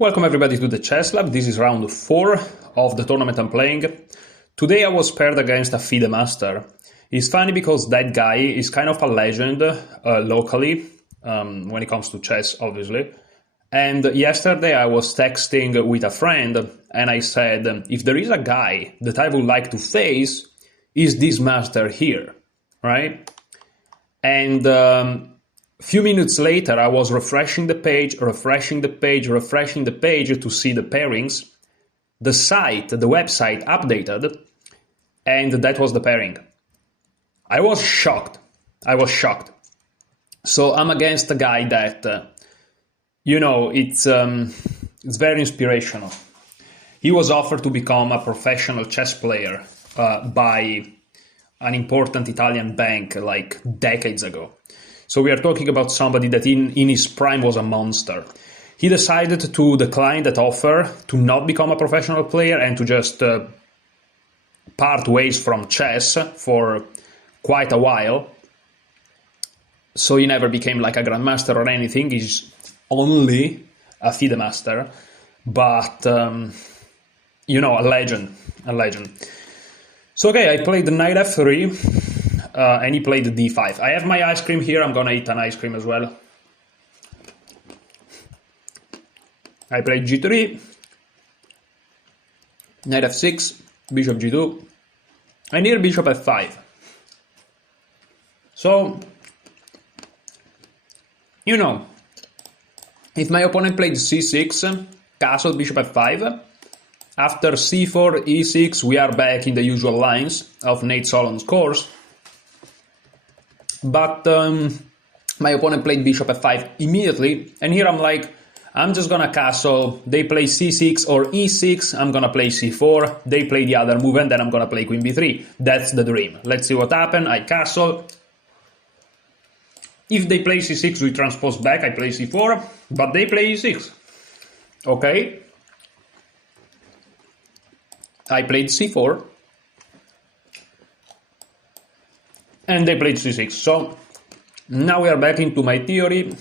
Welcome everybody to the Chess Lab. This is round 4 of the tournament I'm playing. Today I was paired against a Fide master. It's funny because that guy is kind of a legend locally when it comes to chess, obviously. And yesterday I was texting with a friend and I said, if there is a guy that I would like to face, is this master here, right? And few minutes later, I was refreshing the page to see the pairings. The website updated, and that was the pairing. I was shocked. So I'm against a guy that, it's very inspirational. He was offered to become a professional chess player by an important Italian bank like decades ago. So we are talking about somebody that in his prime was a monster. He decided to decline that offer, to not become a professional player and to just part ways from chess for quite a while. So he never became like a grandmaster or anything. He's only a Fide master, but a legend. So okay, I played the knight f3. And he played d5. I have my ice cream here. I'm gonna eat an ice cream as well. I played g3, knight f6, bishop g2, and here bishop f5. So, if my opponent played c6, castle, bishop f5, after c4, e6, we are back in the usual lines of Nate Solon's course. But my opponent played bishop f5 immediately, and here I'm just gonna castle. They play c6 or e6, I'm gonna play c4, they play the other move, and then I'm gonna play queen b3. That's the dream. Let's see what happens. I castle. If they play c6, we transpose back, I play c4, but they play e6. Okay. I played c4. And they played c6. So now we are back into my theory.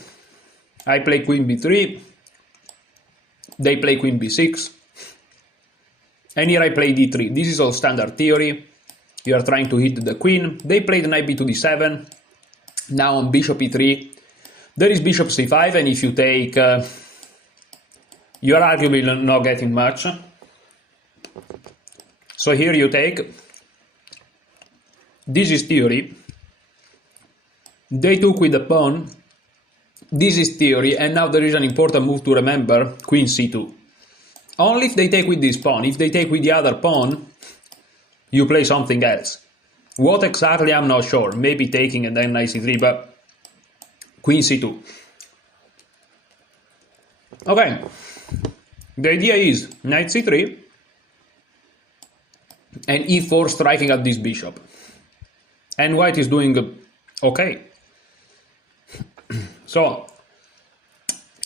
I play queen b3. They play queen b6. And here I play d3. This is all standard theory. You are trying to hit the queen. They played knight b2 d7. Now on bishop e3. There is bishop c5. And if you take, you are arguably not getting much. So here you take. This is theory. They took with the pawn. This is theory, and now there is an important move to remember, queen c2. Only if they take with this pawn. If they take with the other pawn, you play something else. What exactly, I'm not sure. Maybe taking and then knight c3, but queen c2. Okay. The idea is knight c3 and e4 striking at this bishop. And white is doing okay. So,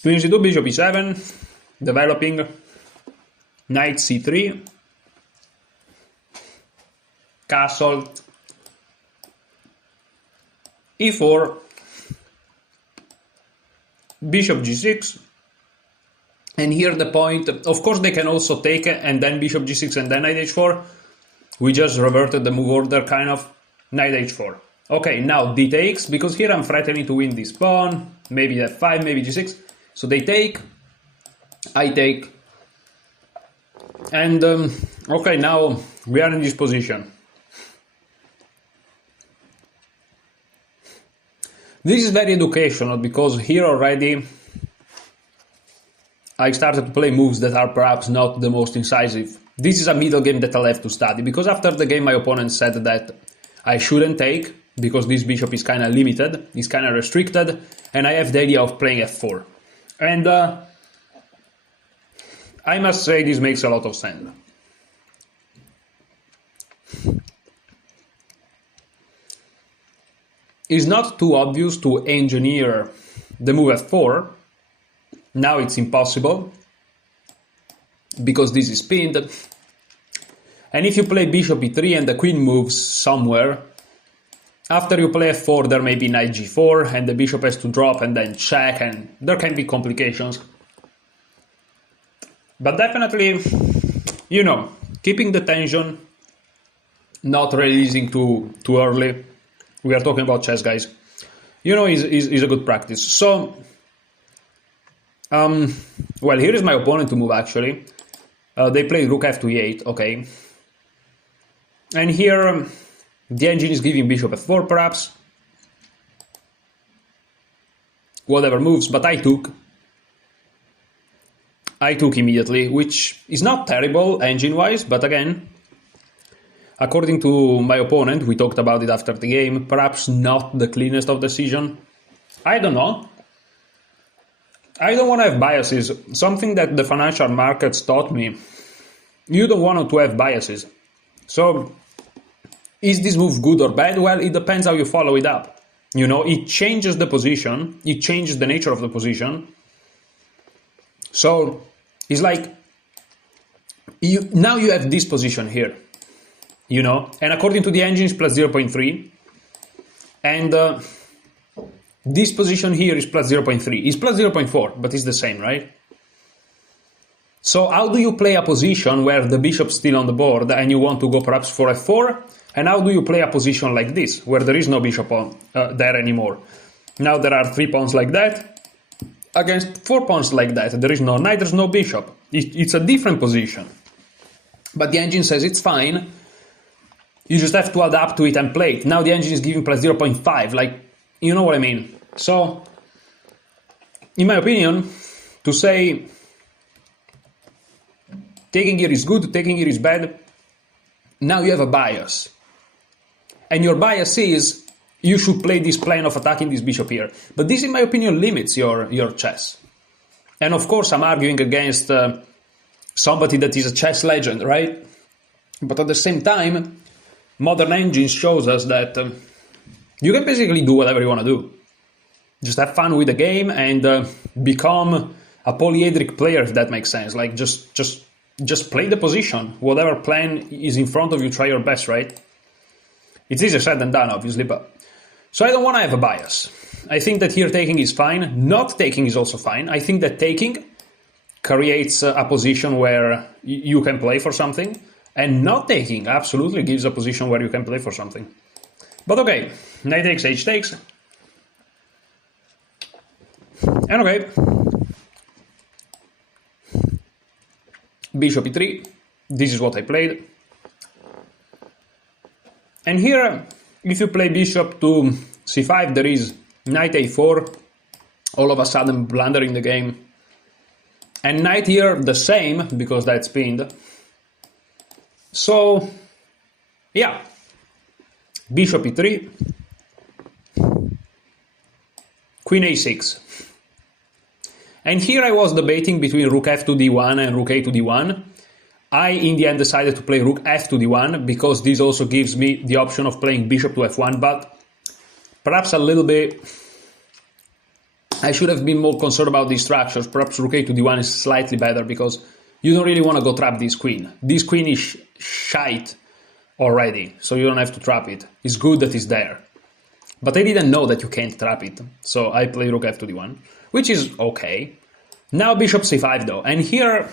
queen c2, bishop e7, developing, knight c3, castle, e4, bishop g6, and here the point, of course they can also take and then bishop g6 and then knight h4. We just reverted the move order kind of. Knight h4. Okay, now d takes, because here I'm threatening to win this pawn, maybe f5, maybe g6. So they take, I take, and okay, now we are in this position. This is very educational, because here already I started to play moves that are perhaps not the most incisive. This is a middle game that I'll have to study, because after the game my opponent said that I shouldn't take, because this bishop is kind of limited, is kind of restricted, and I have the idea of playing f4. And I must say this makes a lot of sense. It's not too obvious to engineer the move f4. Now it's impossible, because this is pinned. And if you play bishop e3 and the queen moves somewhere, after you play f4 there may be knight g4 and the bishop has to drop and then check, and there can be complications. But definitely, you know, keeping the tension, not releasing too early. We are talking about chess, guys. You know, is a good practice. So, well, here is my opponent to move, actually. They played rook f to e8, okay. And here, the engine is giving bishop f4, perhaps. Whatever moves, but I took immediately, which is not terrible engine-wise, but again, according to my opponent, we talked about it after the game, perhaps not the cleanest of decision. I don't know. I don't want to have biases. Something that the financial markets taught me. You don't want to have biases. So, is this move good or bad? Well, it depends how you follow it up. You know, it changes the position. It changes the nature of the position. So, it's like, now you have this position here. You know, and according to the engine, it's plus 0.3. And this position here is plus 0.3. It's plus 0.4, but it's the same, right? So how do you play a position where the bishop's still on the board and you want to go perhaps for f4? And how do you play a position like this, where there is no bishop on, there anymore? Now there are 3 pawns like that, against 4 pawns like that. There is no knight, there's no bishop. It's a different position. But the engine says it's fine. You just have to adapt to it and play it. Now the engine is giving plus 0.5, like, you know what I mean? So, in my opinion, to say taking here is good, taking here is bad, now you have a bias. And your bias is, you should play this plan of attacking this bishop here. But this, in my opinion, limits your chess. And of course, I'm arguing against somebody that is a chess legend, right? But at the same time, modern engines shows us that you can basically do whatever you want to do. Just have fun with the game and become a polyhedric player, if that makes sense. Like, just play the position. Whatever plan is in front of you, try your best, right? It's easier said than done, obviously, but... So I don't want to have a bias. I think that here taking is fine. Not taking is also fine. I think that taking creates a position where you can play for something, and not taking absolutely gives a position where you can play for something. But okay, knight takes, h takes. And okay. Bishop e3. This is what I played. And here, if you play bishop to c5, there is knight a4, all of a sudden blundering the game. And knight here, the same, because that's pinned. So, yeah. Bishop e3. Queen a6. And here I was debating between rook f to d1 and rook a to d1. I, in the end, decided to play rook f to d1, because this also gives me the option of playing bishop to f1, but perhaps a little bit... I should have been more concerned about these structures. Perhaps rook a to d1 is slightly better, because you don't really want to go trap this queen. This queen is shite already, so you don't have to trap it. It's good that it's there. But I didn't know that you can't trap it, so I play rook f to d1, which is okay. Now bishop c5 though, and here...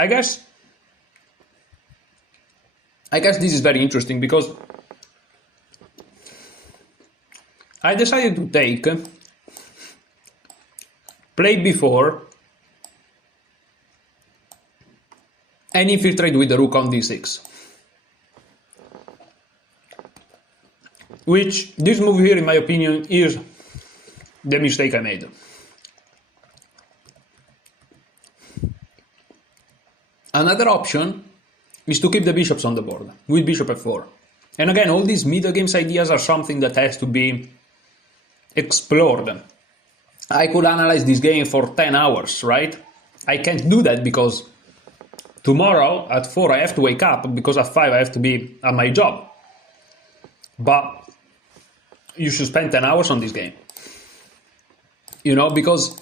I guess this is very interesting, because I decided to take, play before, and infiltrate with the rook on d6. Which, this move here, in my opinion, is the mistake I made. Another option is to keep the bishops on the board, with bishop f4. And again, all these middle games ideas are something that has to be explored. I could analyze this game for 10 hours, right? I can't do that because tomorrow at 4 I have to wake up, because at 5 I have to be at my job. But you should spend 10 hours on this game. You know, because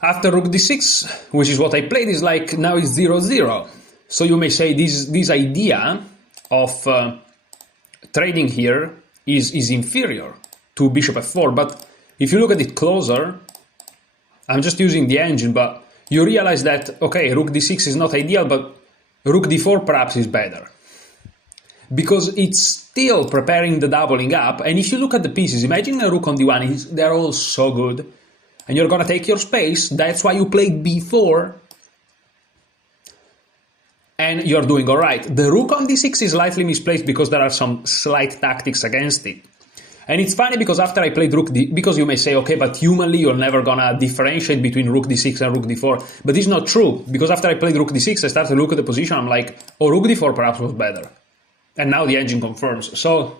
after rook d6, which is what I played, is like, now it's 0-0. So you may say this idea of trading here is inferior to bishop f4, but if you look at it closer, I'm just using the engine, but you realize that, okay, rook d6 is not ideal, but rook d4 perhaps is better. Because it's still preparing the doubling up, and if you look at the pieces, imagine a rook on d1, they're all so good, and you're gonna take your space, that's why you played b4, and you're doing alright. The rook on d6 is slightly misplaced because there are some slight tactics against it. And it's funny because after I played rook d, because you may say, okay, but humanly you're never gonna differentiate between rook d6 and rook d4. But it's not true, because after I played rook d6, I started to look at the position, I'm like, oh, rook d4 perhaps was better. And now the engine confirms. So,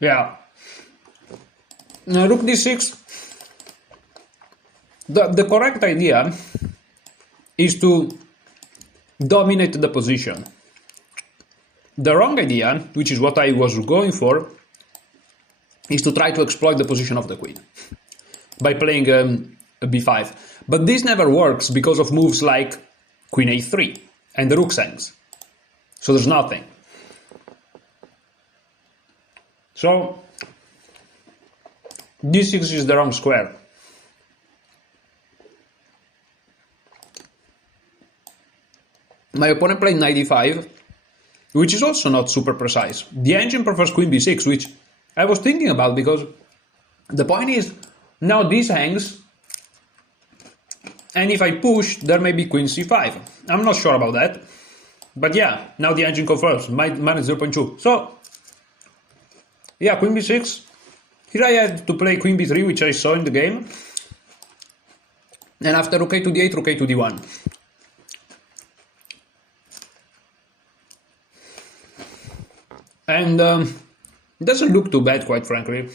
yeah. Rook d6, the correct idea is to dominate the position. The wrong idea, which is what I was going for, is to try to exploit the position of the queen by playing a b5. But this never works because of moves like queen a3 and the rook hangs. So there's nothing. So d6 is the wrong square. My opponent played knight d5, which is also not super precise. The engine prefers queen b6, which I was thinking about, because the point is, now this hangs, and if I push, there may be queen c5. I'm not sure about that, but yeah, now the engine confirms, minus 0.2. So, yeah, queen b6. Here I had to play queen b3, which I saw in the game, and after rook a to d8, rook a to d1. And it doesn't look too bad, quite frankly.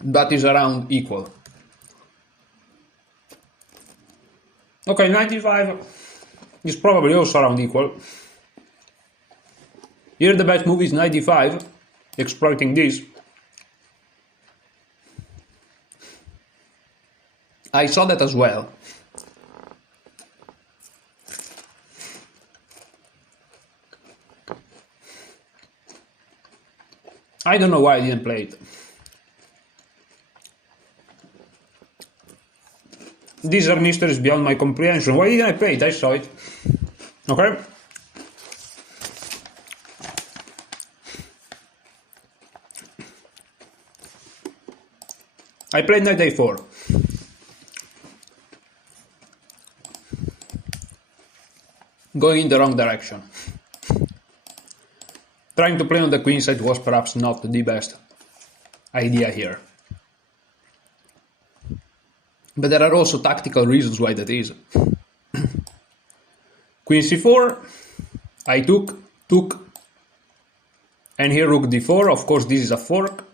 That is around equal. Okay, 95 is probably also around equal. Here the best move is 95, exploiting this. I saw that as well. I don't know why I didn't play it. These are mysteries beyond my comprehension. Why didn't I play it? I saw it. Okay? I played knight a4. Going in the wrong direction. Trying to play on the queen side was perhaps not the best idea here. But there are also tactical reasons why that is. Queen c4, I took, and here rook d4, of course this is a fork.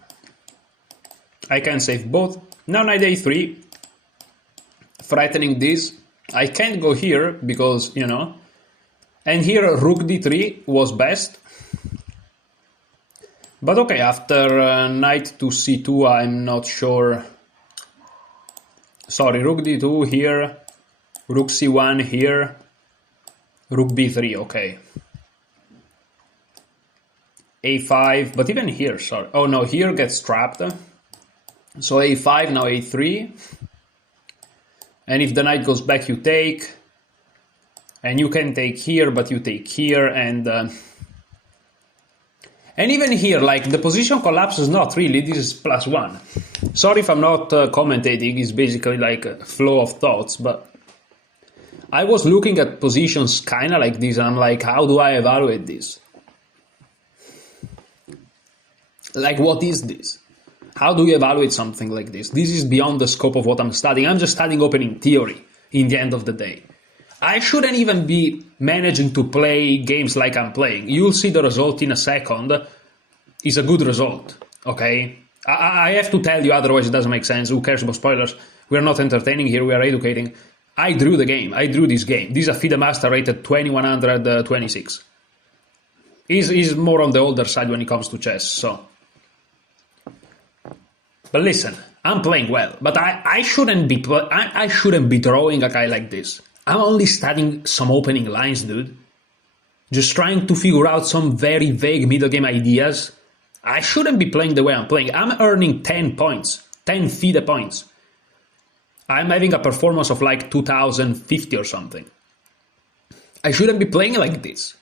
I can save both. Now knight a3, threatening this. I can't go here because, you know, and here rook d3 was best. But okay, after knight to c2, I'm not sure. Sorry, rook d2 here, rook c1 here, rook b3, okay. a5, but even here, sorry. Oh no, here gets trapped. So a5, now a3. And if the knight goes back, you take. And you can take here, but you take here, and even here, like, the position collapses not really, this is +1. Sorry if I'm not commentating, it's basically like a flow of thoughts, but I was looking at positions kind of like this, and I'm like, how do I evaluate this? Like, what is this? How do you evaluate something like this? This is beyond the scope of what I'm studying. I'm just studying opening theory in the end of the day. I shouldn't even be managing to play games like I'm playing. You'll see the result in a second. It's a good result, okay? I have to tell you, otherwise it doesn't make sense. Who cares about spoilers? We're not entertaining here, we are educating. I drew the game. I drew this game. This is a Fide Master rated 2126. He's more on the older side when it comes to chess, so. But listen, I'm playing well, but I shouldn't be drawing a guy like this. I'm only studying some opening lines, dude. Just trying to figure out some very vague middle game ideas. I shouldn't be playing the way I'm playing. I'm earning 10 points, 10 FIDE points. I'm having a performance of like 2050 or something. I shouldn't be playing like this.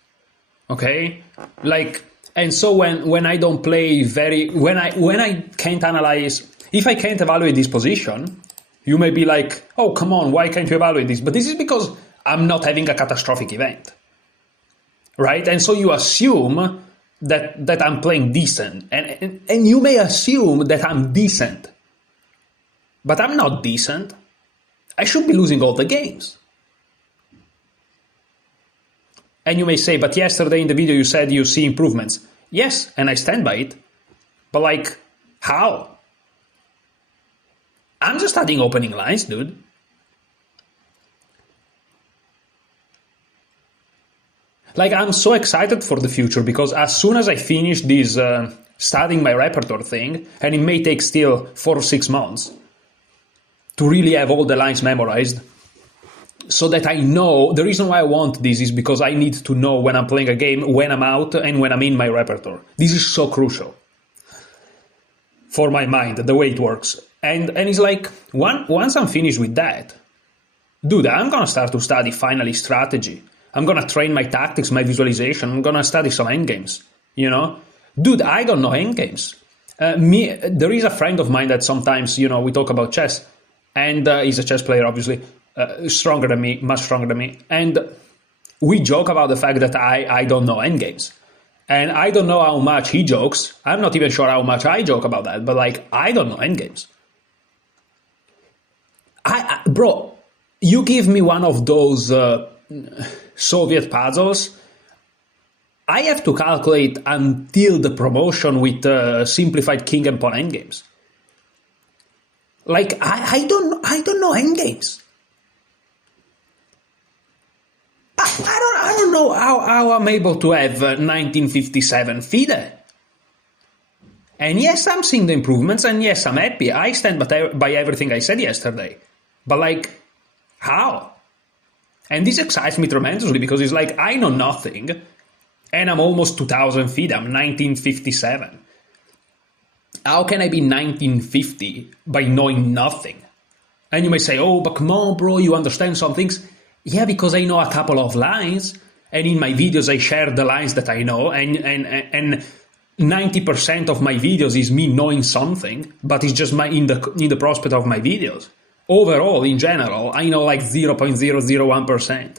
Okay? Like, and so when I don't play when I can't analyze, if I can't evaluate this position, you may be like, oh, come on, why can't you evaluate this? But this is because I'm not having a catastrophic event. Right? And so you assume that I'm playing decent. And you may assume that I'm decent. But I'm not decent. I should be losing all the games. And you may say, but yesterday in the video you said you see improvements. Yes, and I stand by it. But like, how? I'm just adding opening lines, dude. Like, I'm so excited for the future because as soon as I finish this studying my repertoire thing, and it may take still 4 or 6 months to really have all the lines memorized, so that I know, the reason why I want this is because I need to know when I'm playing a game, when I'm out, and when I'm in my repertoire. This is so crucial for my mind, the way it works. And it's like, once I'm finished with that, dude, I'm going to start to study finally strategy. I'm going to train my tactics, my visualization. I'm going to study some endgames, you know? Dude, I don't know endgames. There is a friend of mine that sometimes, you know, we talk about chess, and he's a chess player, obviously, stronger than me, much stronger than me. And we joke about the fact that I don't know endgames. And I don't know how much he jokes. I'm not even sure how much I joke about that, but like, I don't know endgames. Bro, you give me one of those Soviet puzzles, I have to calculate until the promotion with simplified king and pawn endgames. Like, I don't know endgames. I don't know how I'm able to have 1957 FIDE. And yes, I'm seeing the improvements, and yes, I'm happy. I stand by everything I said yesterday. But like, how? And this excites me tremendously because it's like, I know nothing, and I'm almost 2000 FIDE. I'm 1957. How can I be 1950 by knowing nothing? And you may say, oh, but come on, bro, you understand some things. Yeah, because I know a couple of lines, and in my videos I share the lines that I know, and 90% of my videos is me knowing something, but it's just in the prospect of my videos. Overall, in general, I know like 0.001%.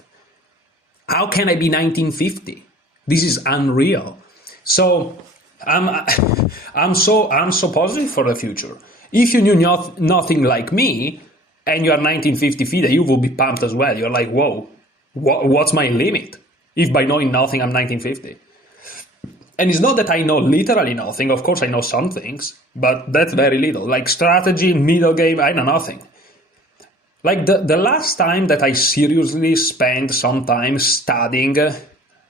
How can I be 1950? This is unreal. So I'm so positive for the future. If you knew nothing like me, and you are 1950 FIDE, you will be pumped as well. You're like, whoa, what's my limit? If by knowing nothing, I'm 1950. And it's not that I know literally nothing. Of course, I know some things, but that's very little. Like strategy, middle game, I know nothing. Like the last time that I seriously spent some time studying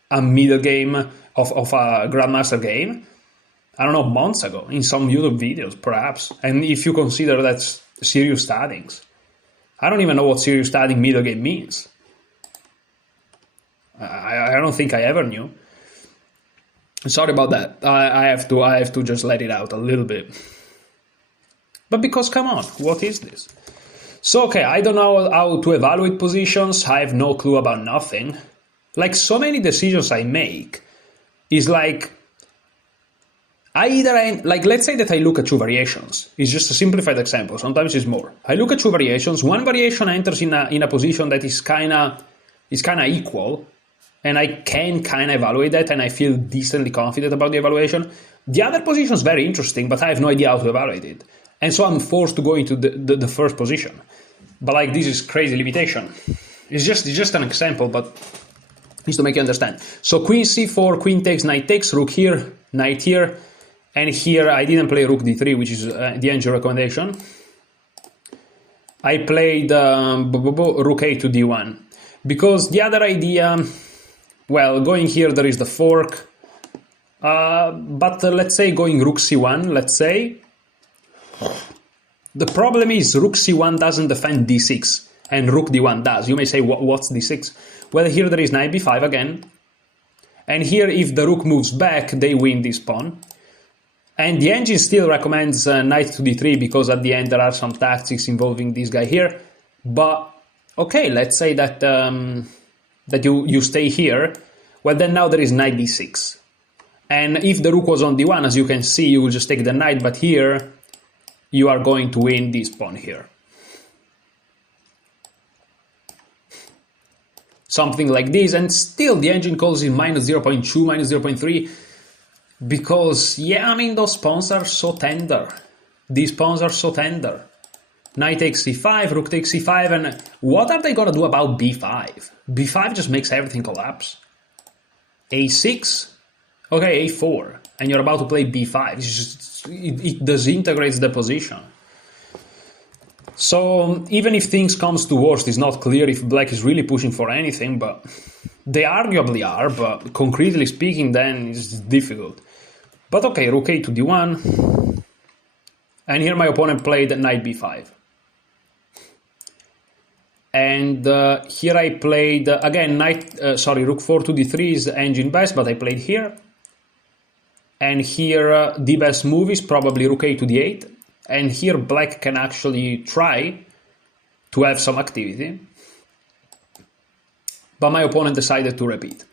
a middle game of a Grandmaster game, I don't know, months ago, in some YouTube videos, perhaps. And if you consider that's serious studying. I don't even know what serious studying middle game means. I don't think I ever knew. Sorry about that. I have to just let it out a little bit. But because, come on, what is this? So, okay, I don't know how to evaluate positions. I have no clue about nothing. Like, so many decisions I make is like, let's say that I look at 2 variations. It's just a simplified example. Sometimes it's more. I look at 2 variations. One variation enters in a position that is kind of equal, and I can kind of evaluate that, and I feel decently confident about the evaluation. The other position is very interesting, but I have no idea how to evaluate it. And so I'm forced to go into the first position. But like, this is crazy limitation. It's just an example, but it's to make you understand. So queen c4, queen takes, knight takes, rook here, knight here. And here I didn't play rook d3, which is the angel recommendation. I played rook a to d1. Because the other idea, well, going here there is the fork. But let's say going rook c1, let's say. The problem is rook c1 doesn't defend d6. and rook d1 does. You may say, what's d6? Well, here there is knight b5 again. And here, if the rook moves back, they win this pawn. And the engine still recommends knight to d3 because at the end there are some tactics involving this guy here. But, okay, let's say that that you stay here. Well, then now there is knight d6. And if the rook was on d1, as you can see, you will just take the knight. But here, you are going to win this pawn here. Something like this. And still, the engine calls it minus 0.2, minus 0.3. Because, yeah, I mean, those pawns are so tender. These pawns are so tender. Knight takes c5, rook takes c5, and what are they gonna do about b5? b5 just makes everything collapse. a6, okay, a4, and you're about to play b5. It disintegrates the position. So, even if things comes to worst, it's not clear if black is really pushing for anything, but they arguably are, but concretely speaking, then it's difficult. But okay, rook a to d1, and here my opponent played knight b5. And here I played, again, rook 4 to d3 is engine best, but I played here. And here the best move is probably rook a to d8. And here black can actually try to have some activity. But my opponent decided to repeat.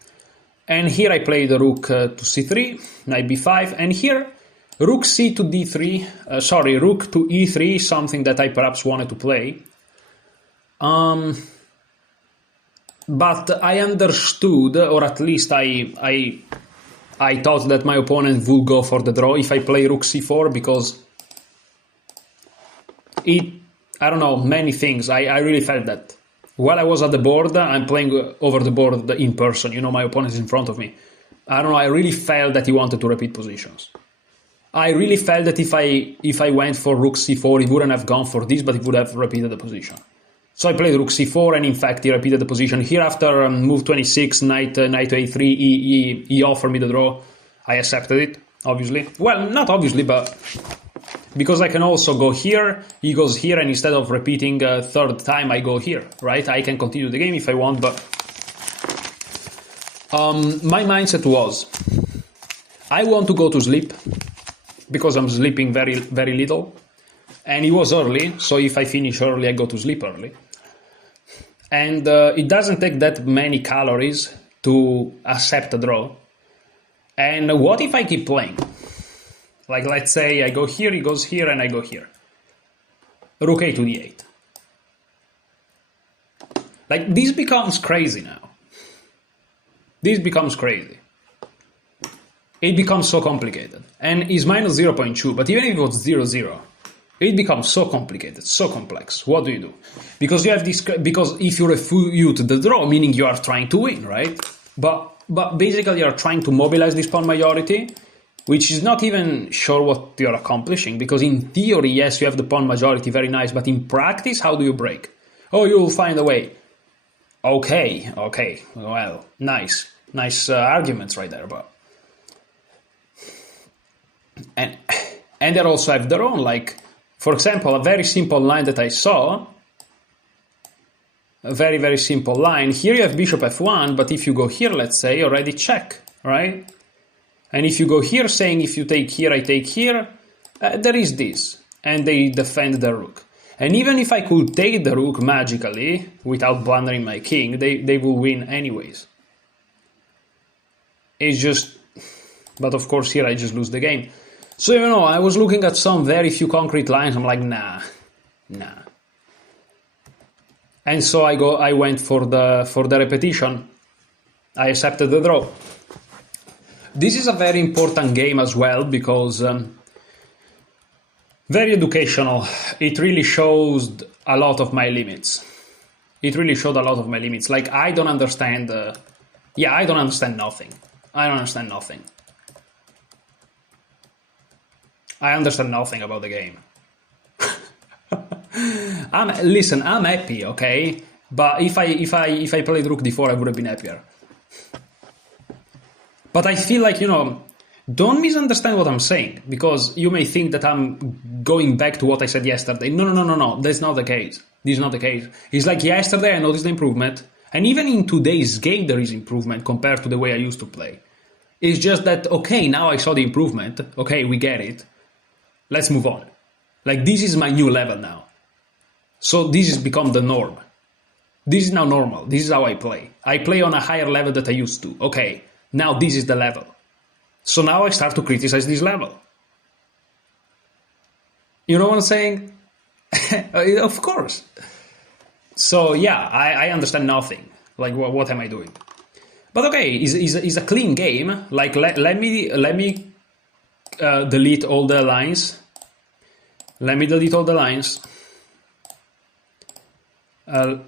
And here I played the rook to c3, knight b5, and here rook c to d3, rook to e3 is something that I perhaps wanted to play. But I understood, or at least I thought that my opponent would go for the draw if I play rook c4, because I don't know, many things. I really felt that. While I was at the board, I'm playing over the board in person. You know, my opponent is in front of me. I don't know, I really felt that he wanted to repeat positions. I really felt that if I went for rook c4, he wouldn't have gone for this, but he would have repeated the position. So I played rook c4, and in fact, he repeated the position. Here, after move 26, knight to a3, he offered me the draw. I accepted it, obviously. Well, not obviously, but because I can also go here, he goes here, and instead of repeating a third time, I go here, right? I can continue the game if I want, but my mindset was, I want to go to sleep, because I'm sleeping very, very little, and it was early, so if I finish early, I go to sleep early. And it doesn't take that many calories to accept a draw. And what if I keep playing? Like, let's say I go here, he goes here, and I go here. Rook a to d8. Like, this becomes crazy now. This becomes crazy. It becomes so complicated. And it's minus 0.2, but even if it was 0.0, it becomes so complicated, so complex. What do you do? Because you have this. Because if you refute the draw, meaning you are trying to win, right? But basically you are trying to mobilize this pawn majority, which is not even sure what you're accomplishing. Because in theory, yes, you have the pawn majority, very nice. But in practice, how do you break? Oh, you'll find a way. Okay. Well, nice arguments right there, but. And they also have their own, like, for example, a very simple line that I saw, a very, very simple line. Here you have bishop f1, but if you go here, let's say, already check, right? And if you go here saying, if you take here, I take here, there is this. And they defend the rook. And even if I could take the rook magically, without blundering my king, they will win anyways. It's just, but of course here I just lose the game. So, you know, I was looking at some very few concrete lines. I'm like, nah. And so I went for the repetition. I accepted the draw. This is a very important game as well because very educational. It really shows a lot of my limits. It really showed a lot of my limits. Like, I don't understand. I don't understand nothing. I don't understand nothing. I understand nothing about the game. Listen, I'm happy, okay? But if I played rook d4, I would have been happier. But I feel like, you know, Don't misunderstand what I'm saying, because you may think that I'm going back to what I said yesterday. No. That's not the case. This is not the case. It's like yesterday I noticed the improvement, and even in today's game there is improvement compared to the way I used to play. It's just that, okay, now I saw the improvement. Okay, we get it. Let's move on. Like, this is my new level now. So this has become the norm. This is now normal. This is how I play. I play on a higher level that I used to. Okay, now this is the level. So now I start to criticize this level. You know what I'm saying? Of course. So yeah, I understand nothing. Like, what am I doing? But okay, it's a clean game. Like, let me delete all the lines. Let me delete all the lines. Let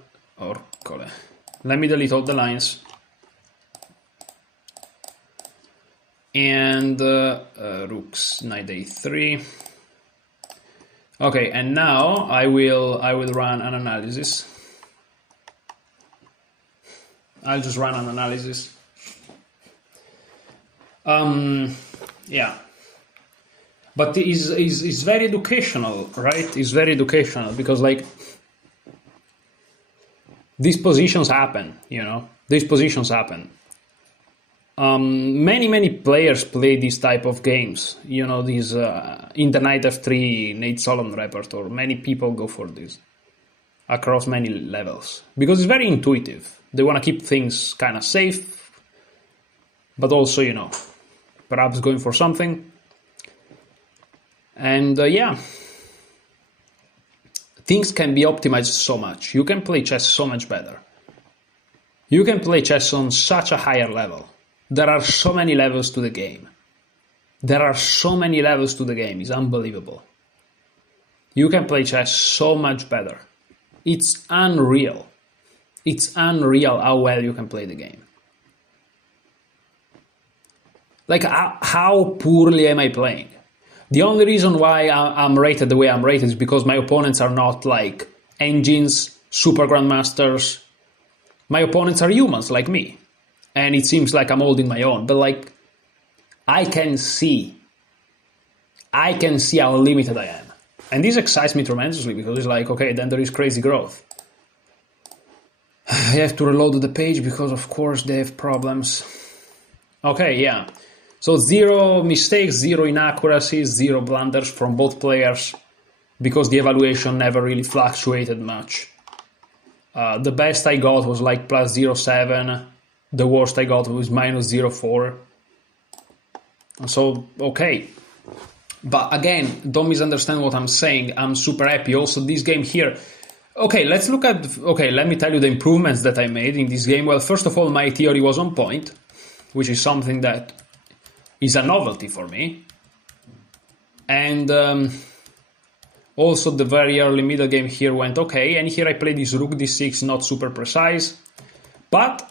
me delete all the lines. And rooks knight a3. Okay, and now I will run an analysis. I'll just run an analysis. Yeah, but it's very educational, right? It's very educational because, like, these positions happen. You know, these positions happen. Many players play these type of games. You know, these in the knight f3 Nate Solomon repertoire. Many people go for this across many levels because it's very intuitive. They want to keep things kind of safe, but also, you know, perhaps going for something. And yeah, things can be optimized so much. You can play chess so much better. You can play chess on such a higher level. There are so many levels to the game. There are so many levels to the game. It's unbelievable. You can play chess so much better. It's unreal. It's unreal how well you can play the game. Like, how poorly am I playing? The only reason why I'm rated the way I'm rated is because my opponents are not like engines, super grandmasters. My opponents are humans like me. And it seems like I'm holding my own. But, like, I can see how limited I am. And this excites me tremendously because it's like, okay, then there is crazy growth. I have to reload the page because, of course, they have problems. Okay, yeah. So 0 mistakes, 0 inaccuracies, 0 blunders from both players because the evaluation never really fluctuated much. The best I got was like plus 0.7. The worst I got was minus 0.4. So, okay. But again, don't misunderstand what I'm saying. I'm super happy. Also, this game here... Okay, let's look at... Okay, let me tell you the improvements that I made in this game. Well, first of all, my theory was on point, which is something that is a novelty for me. And also the very early middle game here went okay. And here I played this rook d6, not super precise. But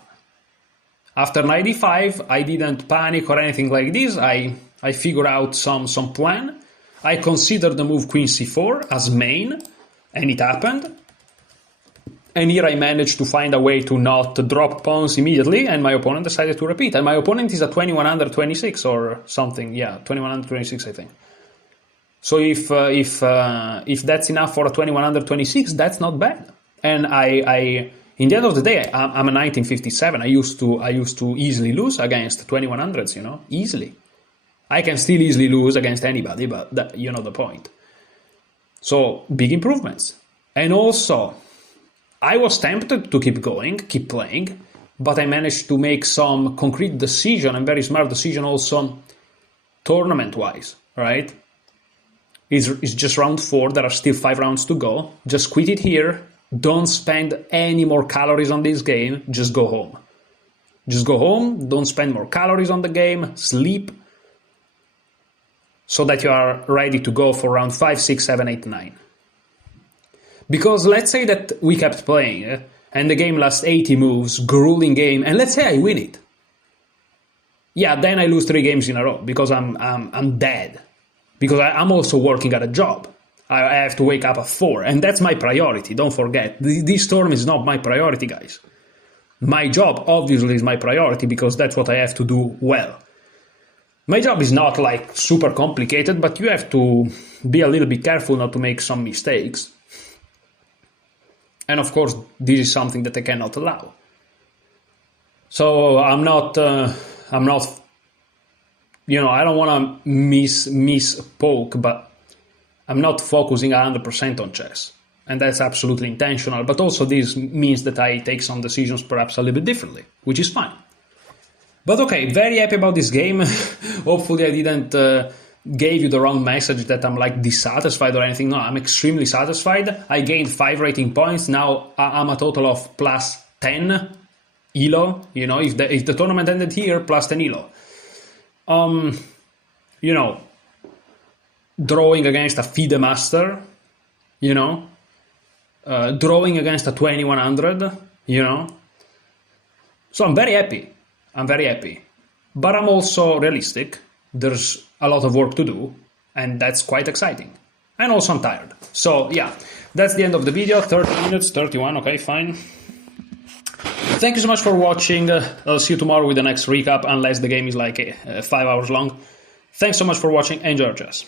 after knight d5, I didn't panic or anything like this. I figured out some plan. I considered the move queen c4 as main, and it happened. And here I managed to find a way to not drop pawns immediately, and my opponent decided to repeat. And my opponent is a 2126 or something. Yeah, 2126, I think. So if that's enough for a 2126, that's not bad. And I in the end of the day, I'm a 1957. I used to easily lose against 2100s, you know, easily. I can still easily lose against anybody, but you know the point. So big improvements. And also, I was tempted to keep going, keep playing, but I managed to make some concrete decision and very smart decision also tournament-wise, right? It's just round 4. There are still 5 rounds to go. Just quit it here. Don't spend any more calories on this game. Just go home. Just go home. Don't spend more calories on the game. Sleep. So that you are ready to go for round 5, 6, 7, 8, 9. Because let's say that we kept playing and the game lasts 80 moves, grueling game, and let's say I win it. Yeah, then I lose 3 games in a row because I'm dead. Because I'm also working at a job. I have to wake up at 4, and that's my priority, don't forget. This storm is not my priority, guys. My job, obviously, is my priority because that's what I have to do well. My job is not like super complicated, but you have to be a little bit careful not to make some mistakes. And of course, this is something that I cannot allow. So I'm not, you know, I don't want to miss poke, but I'm not focusing 100% on chess. And that's absolutely intentional. But also this means that I take some decisions perhaps a little bit differently, which is fine. But okay, very happy about this game. Hopefully I didn't gave you the wrong message that I'm like dissatisfied or anything. No, I'm extremely satisfied. I gained 5 rating points. Now I'm a total of plus 10 ELO. You know, if the tournament ended here, plus 10 ELO. You know, drawing against a Fide master, you know, drawing against a 2100, you know. So I'm very happy. But I'm also realistic. There's a lot of work to do, and that's quite exciting. And also I'm tired. So yeah, that's the end of the video. 30 minutes, 31, okay, fine. Thank you so much for watching. I'll see you tomorrow with the next recap, unless the game is like 5 hours long. Thanks so much for watching. Enjoy your chess.